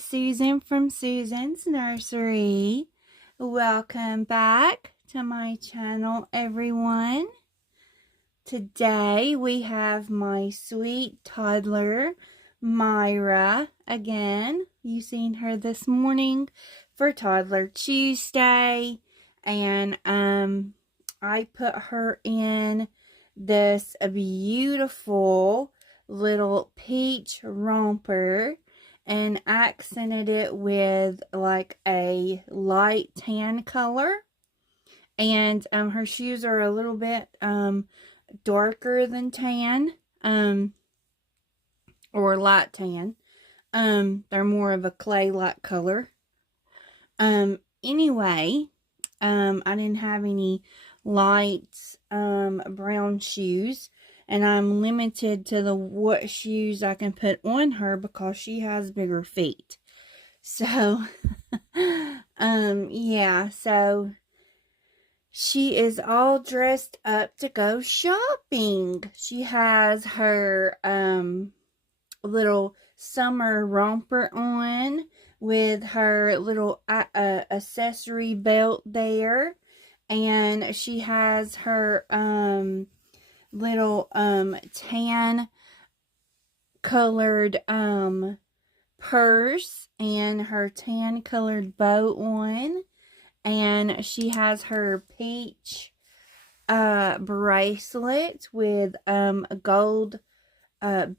Susan from Susan's Nursery. Welcome back to my channel, everyone. Today we have my sweet toddler, Myra, again. You seen her this morning for Toddler Tuesday. And I put her in this beautiful little peach romper and accented it with like a light tan color. And her shoes are a little bit darker than tan, or light tan. They're more of a clay-like color. Anyway, I didn't have any light brown shoes, and I'm limited to what shoes I can put on her because she has bigger feet. So, yeah, so she is all dressed up to go shopping. She has her little summer romper on with her little accessory belt there, and she has her little tan colored purse and her tan colored bow on, and she has her peach bracelet with gold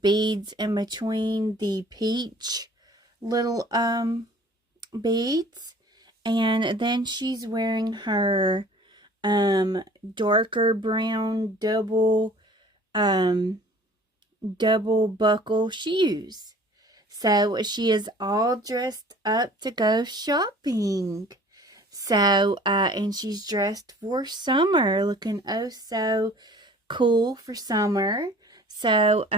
beads in between the peach little beads. And then she's wearing her darker brown double buckle shoes. So she is all dressed up to go shopping. So and she's dressed for summer, looking oh so cool for summer. So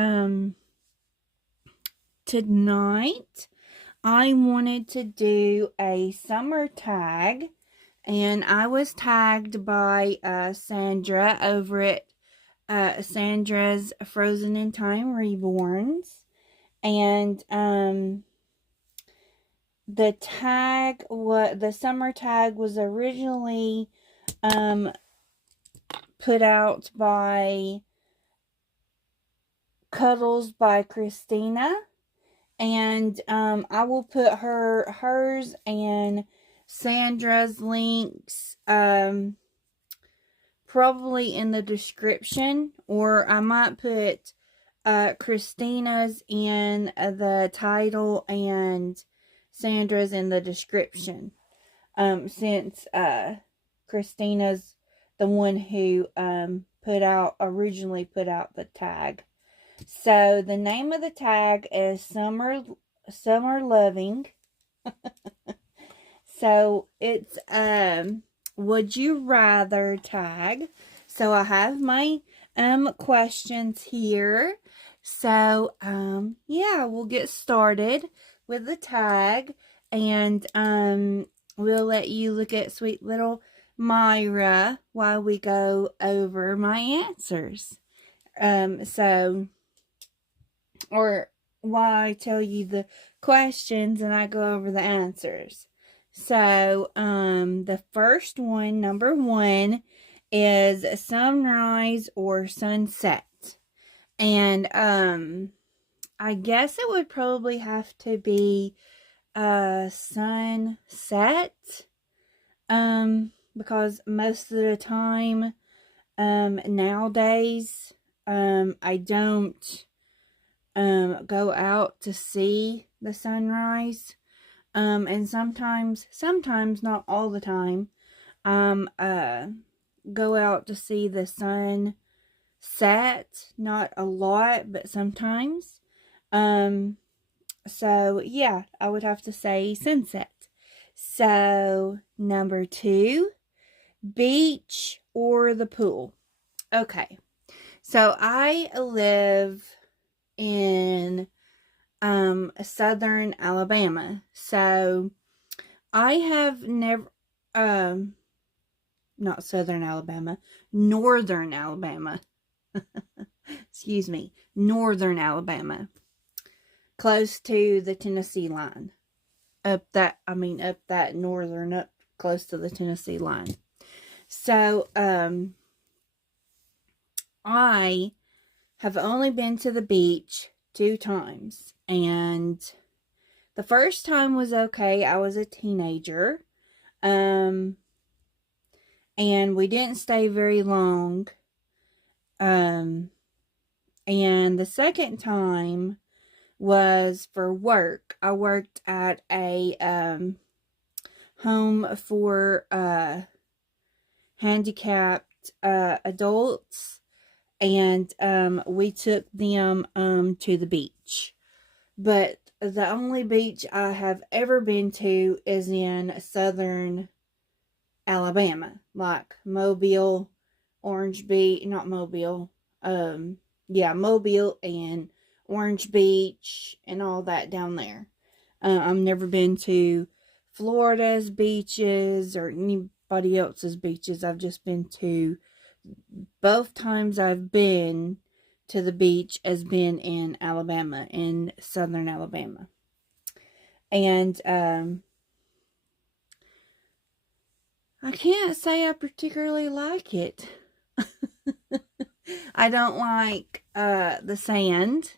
tonight I wanted to do a summer tag, and I was tagged by Sandra over at Sandra's Frozen in Time Reborns. And the summer tag was originally put out by Cuddles by Christina, and I will put hers and Sandra's links probably in the description, or I might put Christina's in the title and Sandra's in the description, since Christina's the one who originally put out the tag. So the name of the tag is Summer Loving. So it's Would You Rather tag. So I have my questions here. So yeah, we'll get started with the tag, and we'll let you look at sweet little Myra while we go over my answers. Or while I tell you the questions and I go over the answers. So, the first one, number 1, is sunrise or sunset. And, I guess it would probably have to be, sunset. Because most of the time, nowadays, I don't go out to see the sunrise. And sometimes, not all the time, go out to see the sun set. Not a lot, but sometimes. So yeah, I would have to say sunset. So, number 2, beach or the pool. Okay, so I live in southern Alabama. So I have never not southern Alabama, northern Alabama. Excuse me, northern Alabama. Close to the Tennessee line. up that northern, up close to the Tennessee line. So, I have only been to the beach 2 times. And the first time was okay. I was a teenager. And we didn't stay very long. And the second time was for work. I worked at a home for handicapped adults, and we took them to the beach. But the only beach I have ever been to is in southern Alabama, like Mobile, Orange Beach, not Mobile, Mobile and Orange Beach and all that down there. I've never been to Florida's beaches or anybody else's beaches. I've just been to, both times I've been to the beach has been in Alabama, in southern Alabama. And I can't say I particularly like it. I don't like the sand.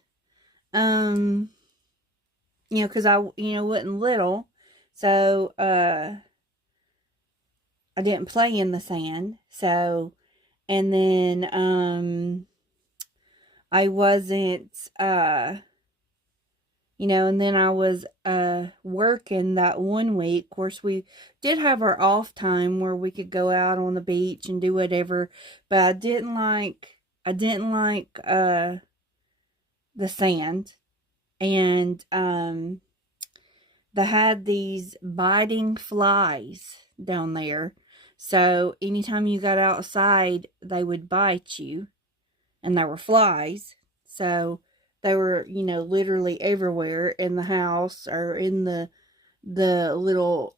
Because I wasn't little, so I didn't play in the sand. So, and then I wasn't and then I was working that one week. Of course, we did have our off time where we could go out on the beach and do whatever, but I didn't like the sand. And they had these biting flies down there. So anytime you got outside, they would bite you, and there were flies. So they were, literally everywhere in the house or in the little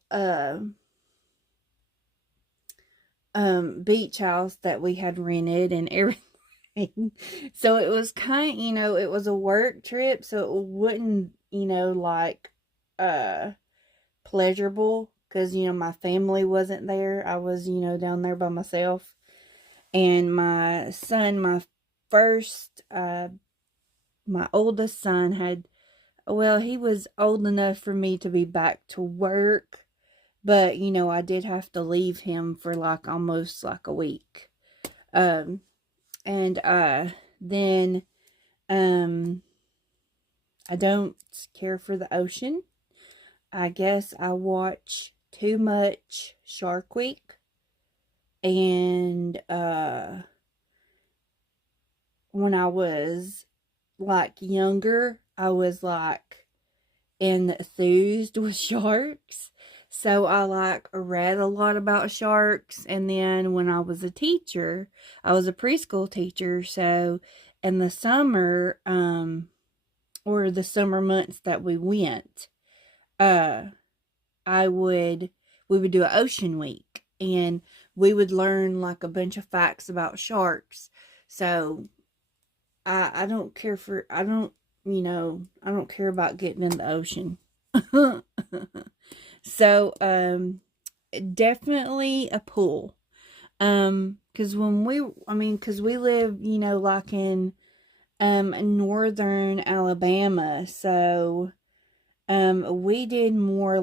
beach house that we had rented and everything. So it was kind of, it was a work trip, so it wouldn't, pleasurable, because, my family wasn't there. I was, down there by myself. And my son, my oldest son he was old enough for me to be back to work, but, I did have to leave him for almost a week. Then, I don't care for the ocean. I guess I watch too much Shark Week. And, when I was, younger, I was, enthused with sharks. So I, read a lot about sharks. And then when I was a teacher, I was a preschool teacher. So in the summer, or the summer months that we went, we would do an ocean week, and we would learn a bunch of facts about sharks. So I don't care about getting in the ocean. So definitely a pool. Because because we live, in northern Alabama, so we did more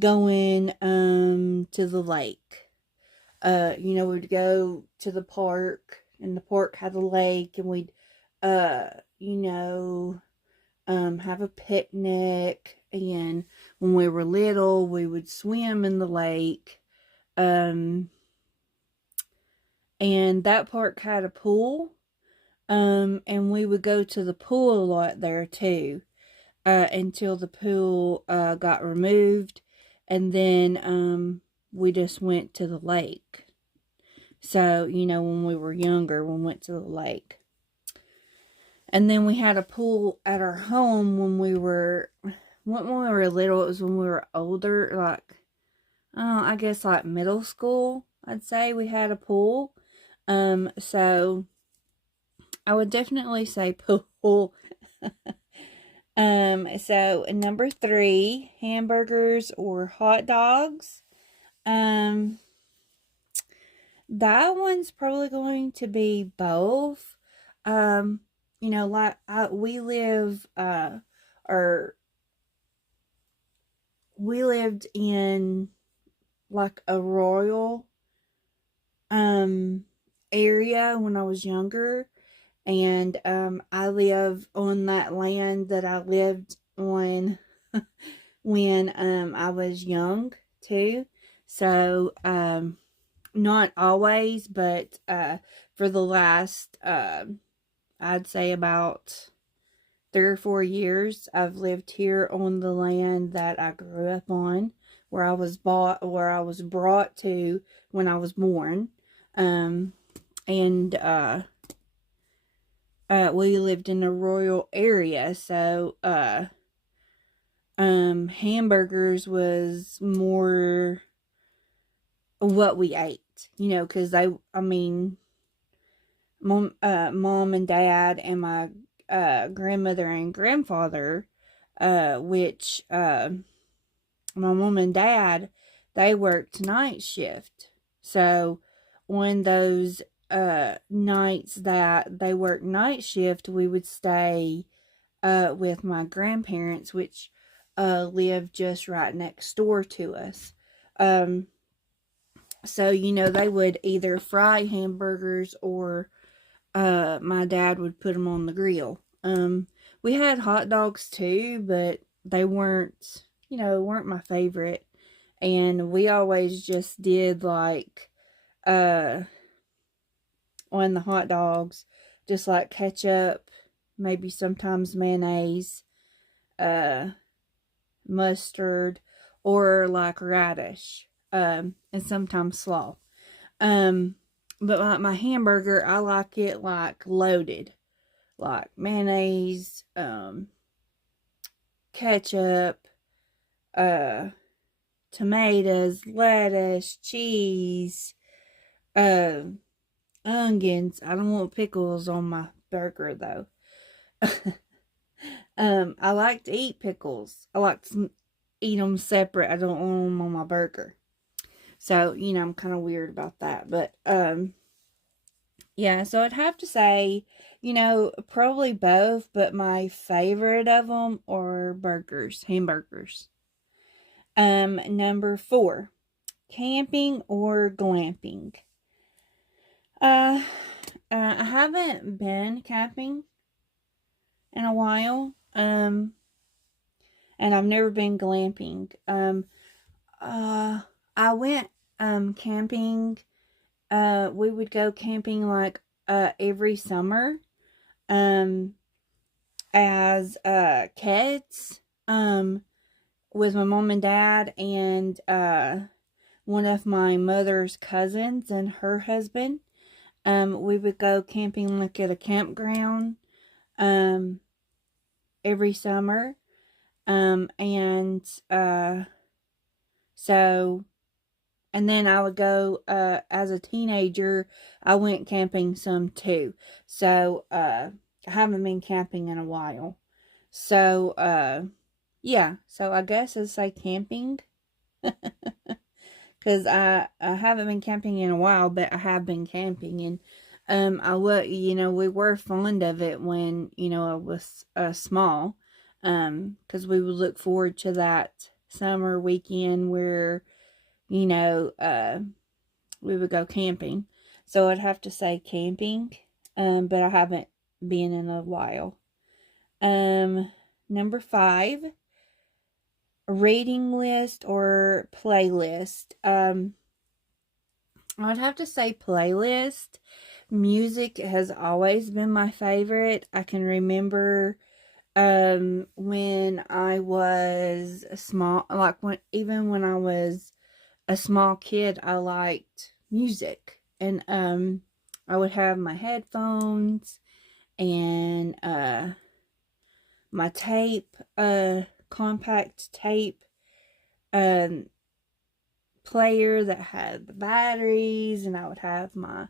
going to the lake. We'd go to the park, and the park had a lake, and we'd have a picnic. And when we were little, we would swim in the lake. And that park had a pool. And we would go to the pool a lot there too, until the pool got removed, and then we just went to the lake. So, when we were younger, we went to the lake. And then we had a pool at our home when we were little. It was when we were older, I guess middle school, I'd say we had a pool. So I would definitely say pool. So number 3, hamburgers or hot dogs. Um, that one's probably going to be both. Um, like or we lived in like a royal um area when I was younger, and I live on that land that I lived on when I was young too. So not always, but for the last I'd say about 3 or 4 years, I've lived here on the land that I grew up on, where I was brought to when I was born. And we lived in a rural area, so hamburgers was more what we ate, because mom and dad and my grandmother and grandfather, which my mom and dad, they worked night shift. So on those nights that they worked night shift, we would stay with my grandparents, which lived just right next door to us. So they would either fry hamburgers or my dad would put them on the grill. We had hot dogs too, but they weren't my favorite. And we always just did like on the hot dogs, just like ketchup, maybe sometimes mayonnaise, mustard, or like radish, and sometimes slaw. But like my hamburger, I like it like loaded, like mayonnaise, ketchup, tomatoes, lettuce, cheese, onions. I don't want pickles on my burger though. I like to eat pickles. I like to eat them separate. I don't want them on my burger. So, I'm kind of weird about that. But, yeah, so I'd have to say, probably both, but my favorite of them are hamburgers. Number 4, camping or glamping. I haven't been camping in a while. And I've never been glamping. I went camping. We would go camping like every summer as kids with my mom and dad and one of my mother's cousins and her husband. We would go camping like at a campground every summer. And so, and then I would go, as a teenager, I went camping some too. So, I haven't been camping in a while. So, yeah, so I guess I'd say camping. Because I haven't been camping in a while, but I have been camping. And, we were fond of it when, I was small. Because we would look forward to that summer weekend where, we would go camping. So I'd have to say camping, but I haven't been in a while. Number 5, reading list or playlist. I'd have to say playlist. Music has always been my favorite. I can remember when I was small, like even when I was a small kid, I liked music, and I would have my headphones and my tape, compact tape player that had the batteries, and I would have my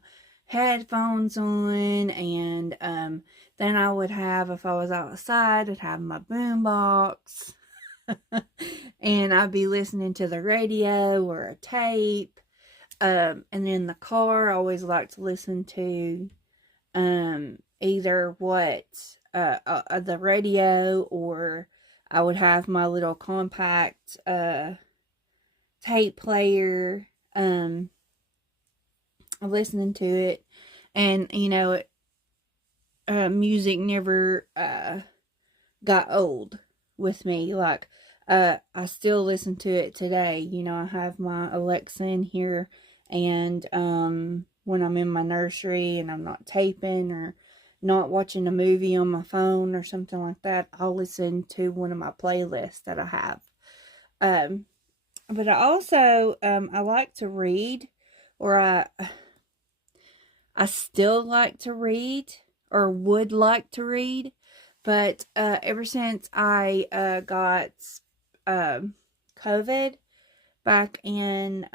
headphones on, and then I would have, if I was outside, I'd have my boombox, and I'd be listening to the radio or a tape. And in the car, I always like to listen to either the radio, or I would have my little compact tape player, listening to it. And music never got old with me. Like, I still listen to it today. I have my Alexa in here, and when I'm in my nursery and I'm not taping or not watching a movie on my phone or something like that, I'll listen to one of my playlists that I have. But I also, I like to read, or I still like to read, or would like to read, but ever since I got COVID back in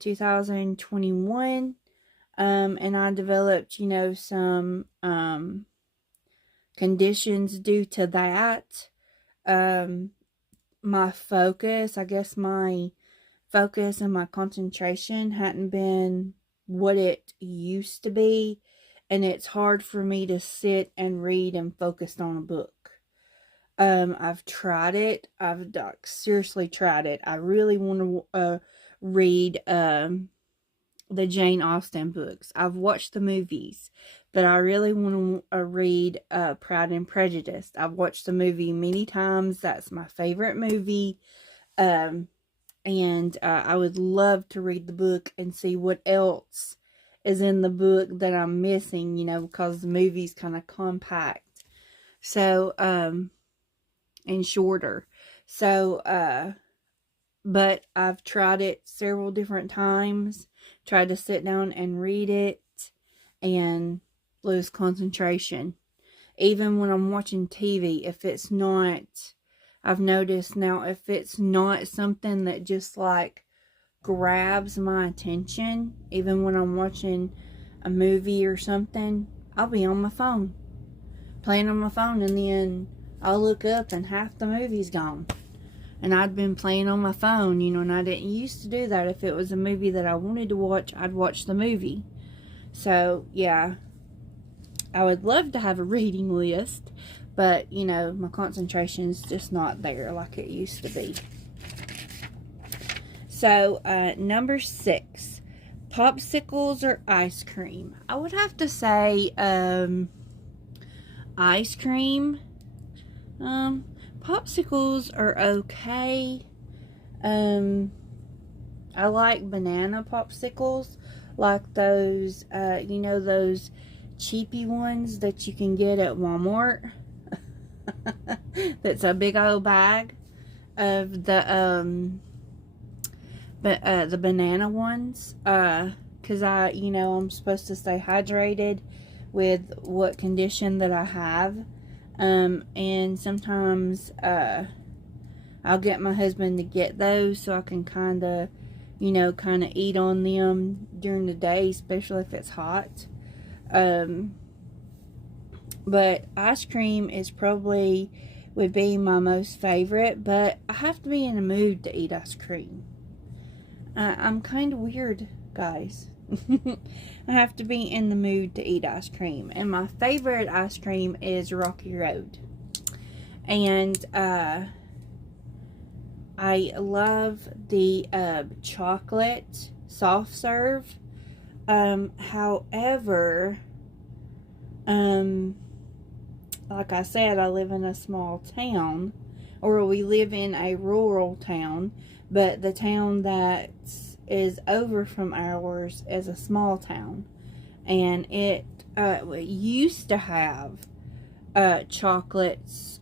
2021, and I developed, some conditions due to that. My focus and my concentration hadn't been what it used to be, and it's hard for me to sit and read and focus on a book. I've tried it. I've seriously tried it. I really want to read the Jane Austen books. I've watched the movies, but I really want to read Pride and Prejudice. I've watched the movie many times. That's my favorite movie. And I would love to read the book and see what else is in the book that I'm missing, because the movie's kind of compact. So, and shorter. So, but I've tried it several different times, tried to sit down and read it, and lose concentration. Even when I'm watching TV, I've noticed now, if it's not something that just like grabs my attention, even when I'm watching a movie or something, I'll be on my phone, playing on my phone, and then I'll look up and half the movie's gone. And I'd been playing on my phone, and I didn't used to do that. If it was a movie that I wanted to watch, I'd watch the movie. So, yeah, I would love to have a reading list, but, my concentration's just not there like it used to be. So, number 6, popsicles or ice cream? I would have to say, ice cream. Popsicles are okay. I like banana popsicles, like those, those cheapy ones that you can get at Walmart. That's a big old bag of the banana ones. Cause I'm supposed to stay hydrated with what condition that I have. And sometimes, I'll get my husband to get those so I can kind of eat on them during the day, especially if it's hot. But ice cream would be my most favorite, but I have to be in a mood to eat ice cream. I'm kind of weird, guys. I have to be in the mood to eat ice cream. And my favorite ice cream is Rocky Road. And I love the chocolate soft serve. However, like I said, I live in a small town, or we live in a rural town, but the town that is over from ours is a small town, and it used to have chocolates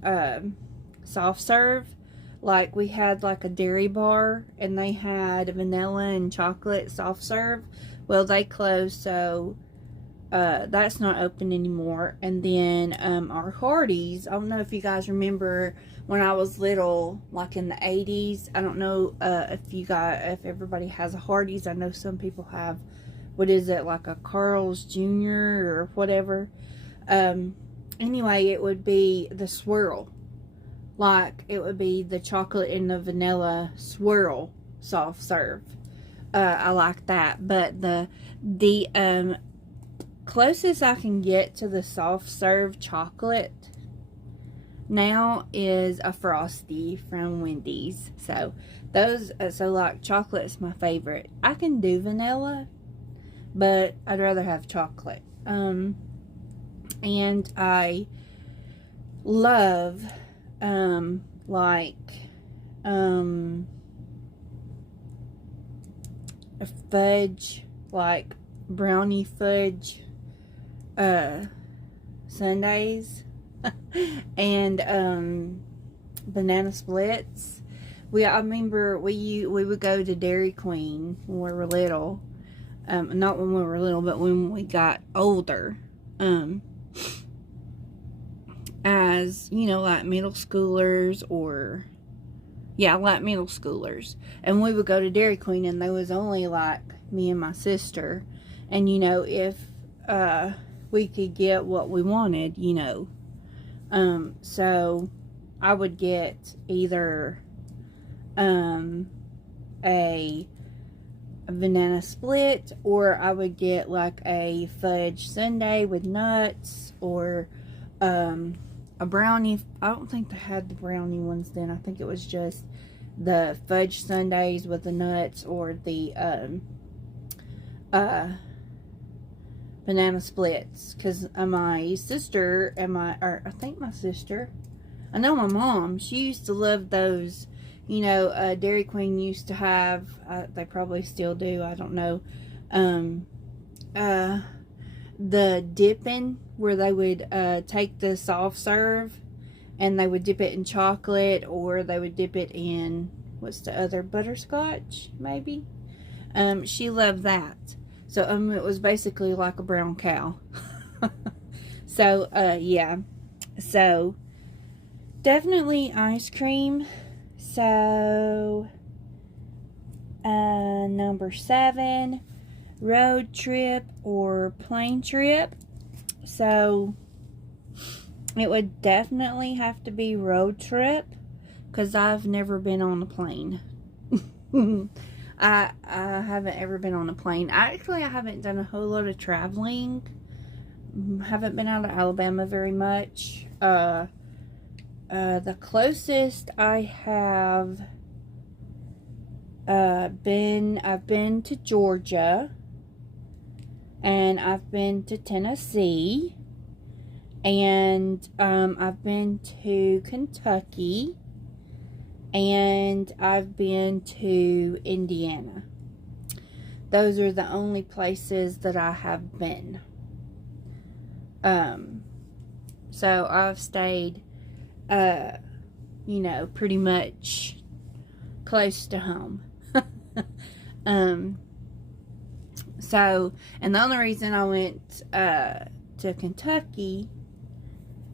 soft serve. Like, we had like a dairy bar, and they had vanilla and chocolate soft serve. Well, they closed, so that's not open anymore. And then our Hardee's, I don't know if you guys remember when I was little, like in the 80s. I don't know if everybody has a Hardee's. I know some people have what is it, like a Carl's Jr. or whatever. Anyway, it would be the swirl. Like, it would be the chocolate and the vanilla swirl soft serve. I like that. But the closest I can get to the soft serve chocolate now is a Frosty from Wendy's. So those, so like chocolate's my favorite. I can do vanilla, but I'd rather have chocolate. And I love like a fudge, like brownie fudge sundaes and banana splits. I remember we would go to Dairy Queen when we were little. Not when we were little, but when we got older. As, you know, like middle schoolers or, yeah, like middle schoolers. And we would go to Dairy Queen and there was only like me and my sister. And, you know, if we could get what we wanted, you know. So I would get either a banana split, or I would get like a fudge sundae with nuts, or a brownie. I don't think they had the brownie ones then. I think it was just the fudge sundaes with the nuts, or the banana splits. Because my sister and I think my sister, I know my mom, she used to love those. You know, Dairy Queen used to have, they probably still do, I don't know, the dipping, where they would take the soft serve and they would dip it in chocolate, or they would dip it in, what's the other, butterscotch, maybe? She loved that. So, it was basically like a brown cow. So, yeah. So, definitely ice cream. So, number 7, road trip or plane trip. So, it would definitely have to be road trip, because I've never been on a plane. I haven't ever been on a plane. Actually, I haven't done a whole lot of traveling. Haven't been out of Alabama very much. The closest I have I've been to Georgia, and I've been to Tennessee, and I've been to Kentucky, and I've been to Indiana. Those are the only places that I have been. So I've stayed, you know, pretty much close to home. So, and the only reason I went to Kentucky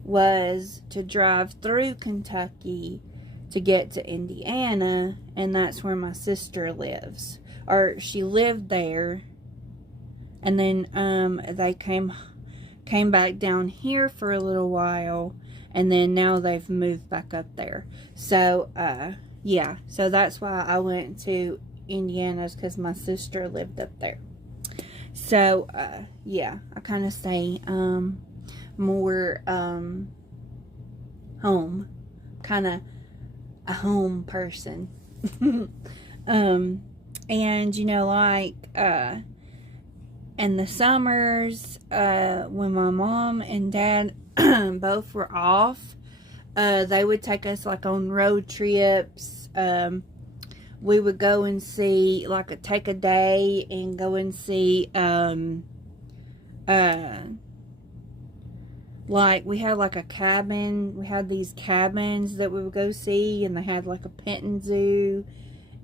was to drive through Kentucky to get to Indiana, and that's where my sister lives. Or she lived there, and then they came back down here for a little while, and then now they've moved back up there. So yeah, so that's why I went to Indiana's, because my sister lived up there. So yeah, I kind of stay more home, kind of a home person. And you know, like in the summers, when my mom and dad both were off, they would take us like on road trips. We would go and see, like, take a day and go and see, like, we had like a cabin. We had these cabins that we would go see, and they had like a petting zoo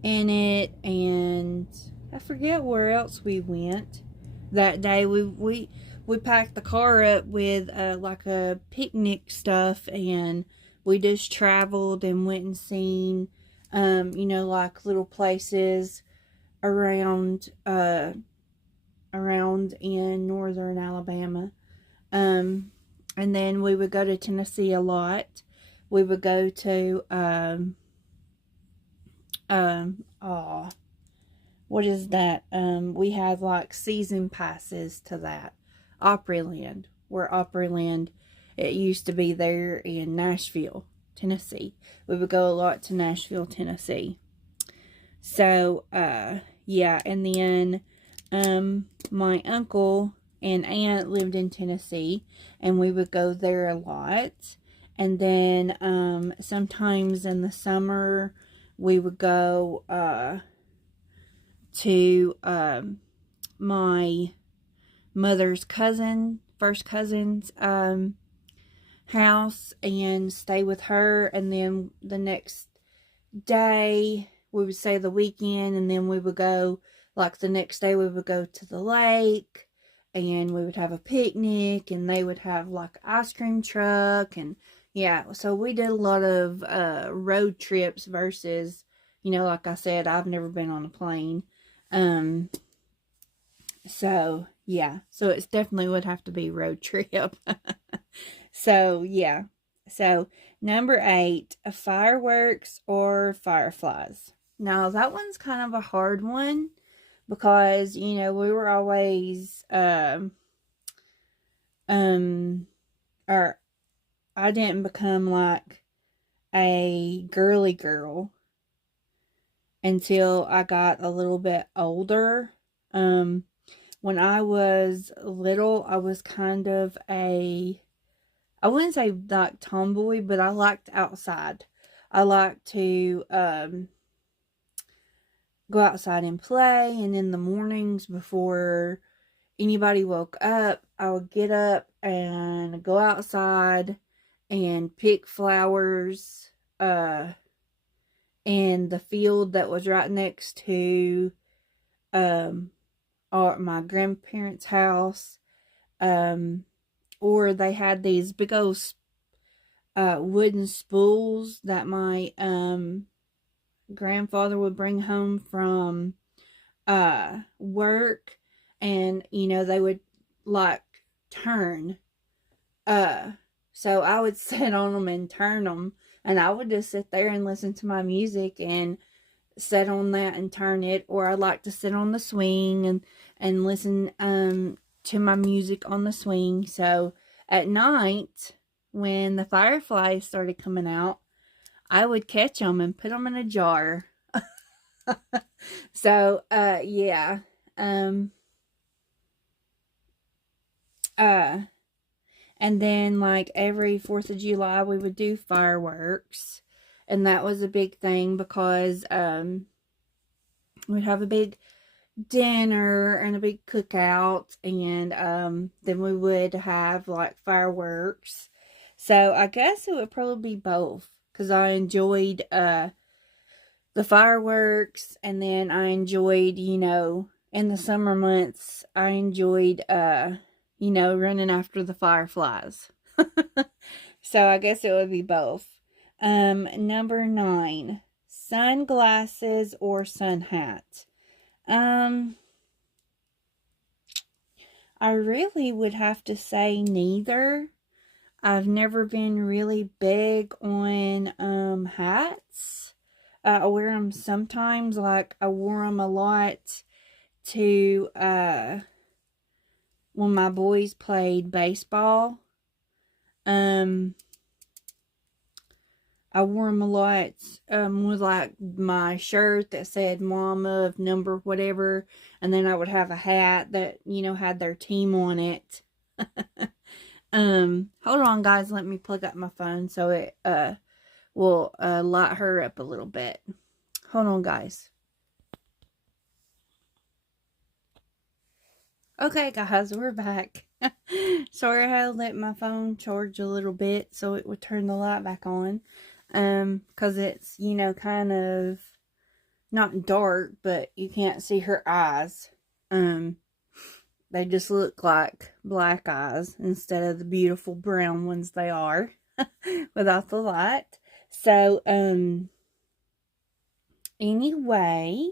in it, and I forget where else we went that day. We packed the car up with like a picnic stuff, and we just traveled and went and seen, you know, like little places around around in northern Alabama. And then we would go to Tennessee a lot. We would go to, oh, what is that? We had like season passes to that. Opryland, where Opryland, it used to be there in Nashville, Tennessee. We would go a lot to Nashville, Tennessee. So, yeah, and then, my uncle and aunt lived in Tennessee, and we would go there a lot. And then, sometimes in the summer, we would go, to, my mother's first cousin's, house and stay with her. And then the next day, we would stay the weekend, and then we would go, like the next day we would go to the lake, and we would have a picnic, and they would have like an ice cream truck. And yeah, so we did a lot of road trips versus, like I said, I've never been on a plane. So yeah, so it's definitely would have to be road trip. So yeah, so number 8, fireworks or fireflies. Now that one's kind of a hard one because we were always or I didn't become like a girly girl until I got a little bit older. When I was little, I was kind of I wouldn't say like tomboy, but I liked outside. I liked to go outside and play, and in the mornings before anybody woke up, I would get up and go outside and pick flowers in the field that was right next to my grandparents' house. Or they had these big old wooden spools that my grandfather would bring home from work, and they would like turn. So I would sit on them and turn them, and I would just sit there and listen to my music and sit on that and turn it. Or I'd like to sit on the swing and listen to my music on the swing. So at night, when the fireflies started coming out, I would catch them and put them in a jar. So yeah. And then like every 4th of July we would do fireworks, and that was a big thing because we'd have a big dinner and a big cookout, and then we would have like fireworks. So I guess it would probably be both, because I enjoyed the fireworks, and then I enjoyed, in the summer months, I enjoyed running after the fireflies. So I guess it would be both. Number 9, sunglasses or sun hat. I really would have to say neither. I've never been really big on hats. I wear them sometimes, like I wore them a lot to when my boys played baseball. I wore them a lot with like my shirt that said Mama of number whatever, and then I would have a hat that had their team on it. Hold on guys, let me plug up my phone so it will light her up a little bit. Hold on guys. Okay guys, we're back. Sorry I had to let my phone charge a little bit so it would turn the light back on. Because it's, kind of not dark, but you can't see her eyes. They just look like black eyes instead of the beautiful brown ones they are without the light. So, anyway,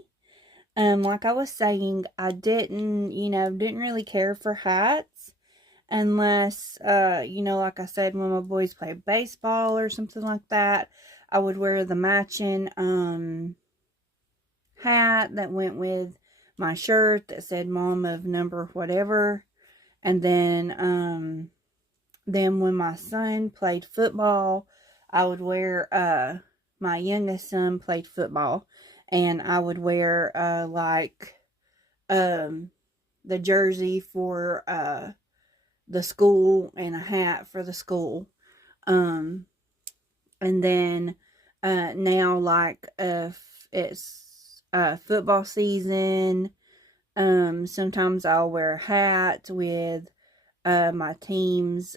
Like I was saying, I didn't really care for hats unless, like I said, when my boys played baseball or something like that, I would wear the matching, hat that went with my shirt that said mom of number whatever. And then when my son played football, I would wear, my youngest son played football, and I would wear, um, the jersey for, the school and a hat for the school. Um, and then, now, like, if it's, football season, sometimes I'll wear a hat with, my team's,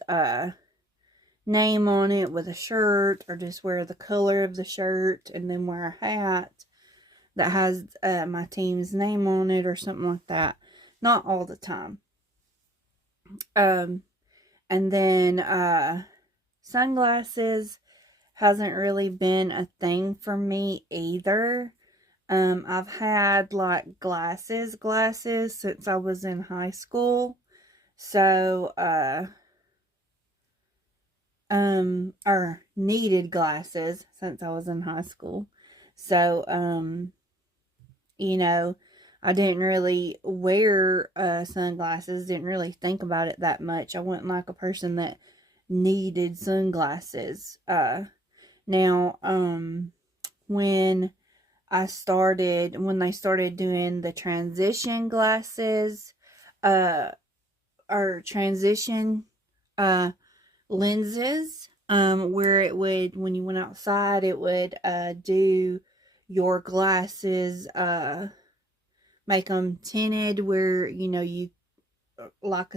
name on it with a shirt, or just wear the color of the shirt and then wear a hat that has, my team's name on it or something like that. Not all the time. And then, sunglasses hasn't really been a thing for me either. I've had like glasses since I was in high school. So, or needed glasses since I was in high school. So, I didn't really wear, sunglasses, didn't really think about it that much. I wasn't like a person that needed sunglasses. Now, when when they started doing the transition glasses, or transition, lenses, where it would, when you went outside, it would, do your glasses, make them tinted, where, you, like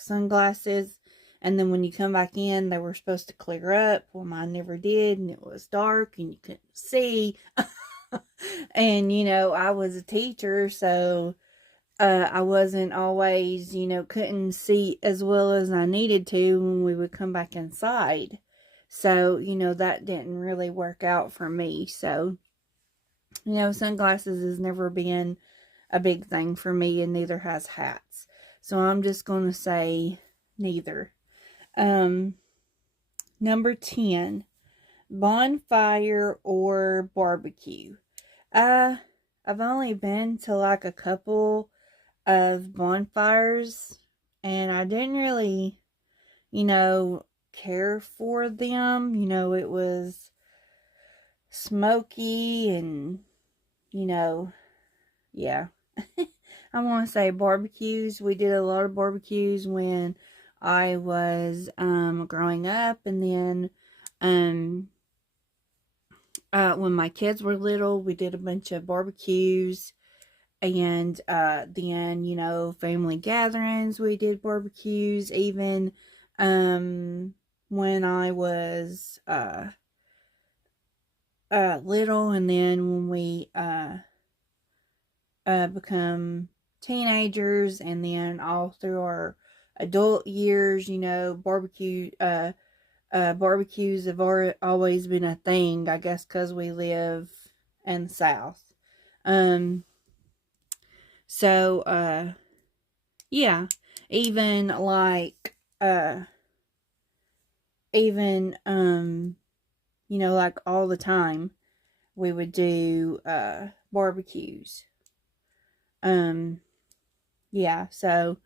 sunglasses, and then when you come back in, they were supposed to clear up. Well, mine never did, and it was dark, and you couldn't see. And, I was a teacher, so, I wasn't always, couldn't see as well as I needed to when we would come back inside. So, that didn't really work out for me. So, sunglasses has never been a big thing for me, and neither has hats. So, I'm just going to say neither. Number 10, bonfire or barbecue. I've only been to like a couple of bonfires, and I didn't really, care for them. It was smoky and, yeah. I want to say barbecues. We did a lot of barbecues when I was, growing up, and then, when my kids were little, we did a bunch of barbecues. And, then, family gatherings, we did barbecues, even, when I was, little. And then when we, become teenagers, and then all through our adult years, barbecues have always been a thing, I guess, because we live in the South. So, yeah, even like, like all the time, we would do, barbecues. Yeah, so,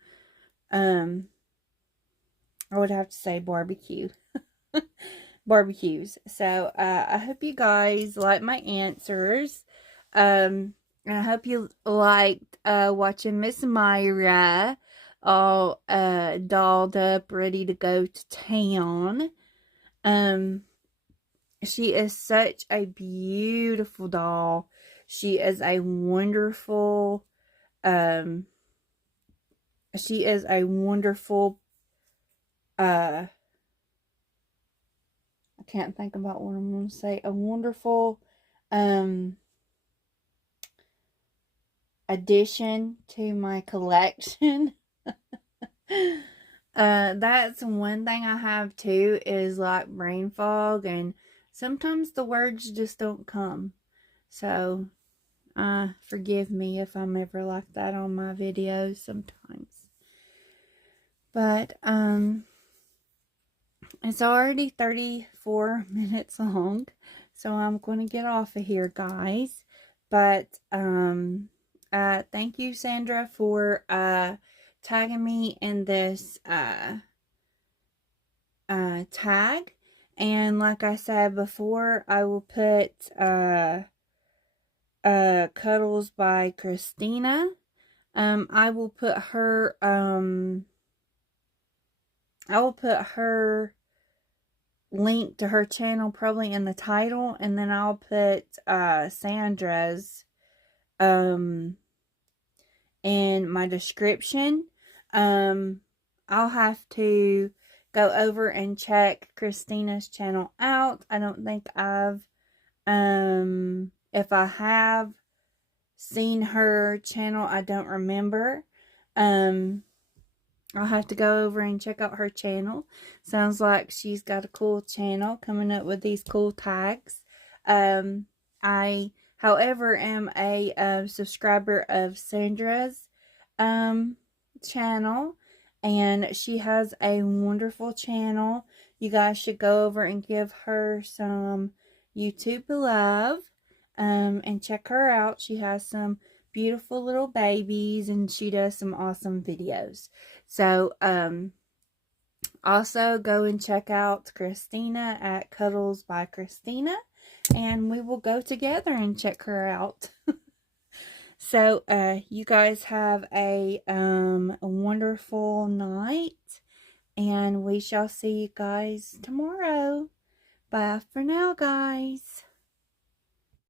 I would have to say barbecue. Barbecues. So, I hope you guys like my answers. And I hope you liked, watching Miss Myra all, dolled up, ready to go to town. She is such a beautiful doll. She is a wonderful, um, she is a wonderful, I can't think about what I'm going to say. A wonderful, addition to my collection. That's one thing I have too, is like brain fog, and sometimes the words just don't come. So, Forgive me if I'm ever like that on my videos sometimes. But, it's already 34 minutes long, so I'm going to get off of here, guys. But, thank you, Sandra, for, tagging me in this, tag. And like I said before, I will put, Cuddles by Christina. I will put her, link to her channel probably in the title, and then I'll put Sandra's in my description. I'll have to go over and check Christina's channel out. I don't think I've if I have seen her channel, I don't remember. I'll have to go over and check out her channel. Sounds like she's got a cool channel, coming up with these cool tags. I, however, am a subscriber of Sandra's channel, and she has a wonderful channel. You guys should go over and give her some YouTube love, and check her out. She has some beautiful little babies, and she does some awesome videos. So, also go and check out Christina at Cuddles by Christina, and we will go together and check her out. So, you guys have a wonderful night, and we shall see you guys tomorrow. Bye for now, guys.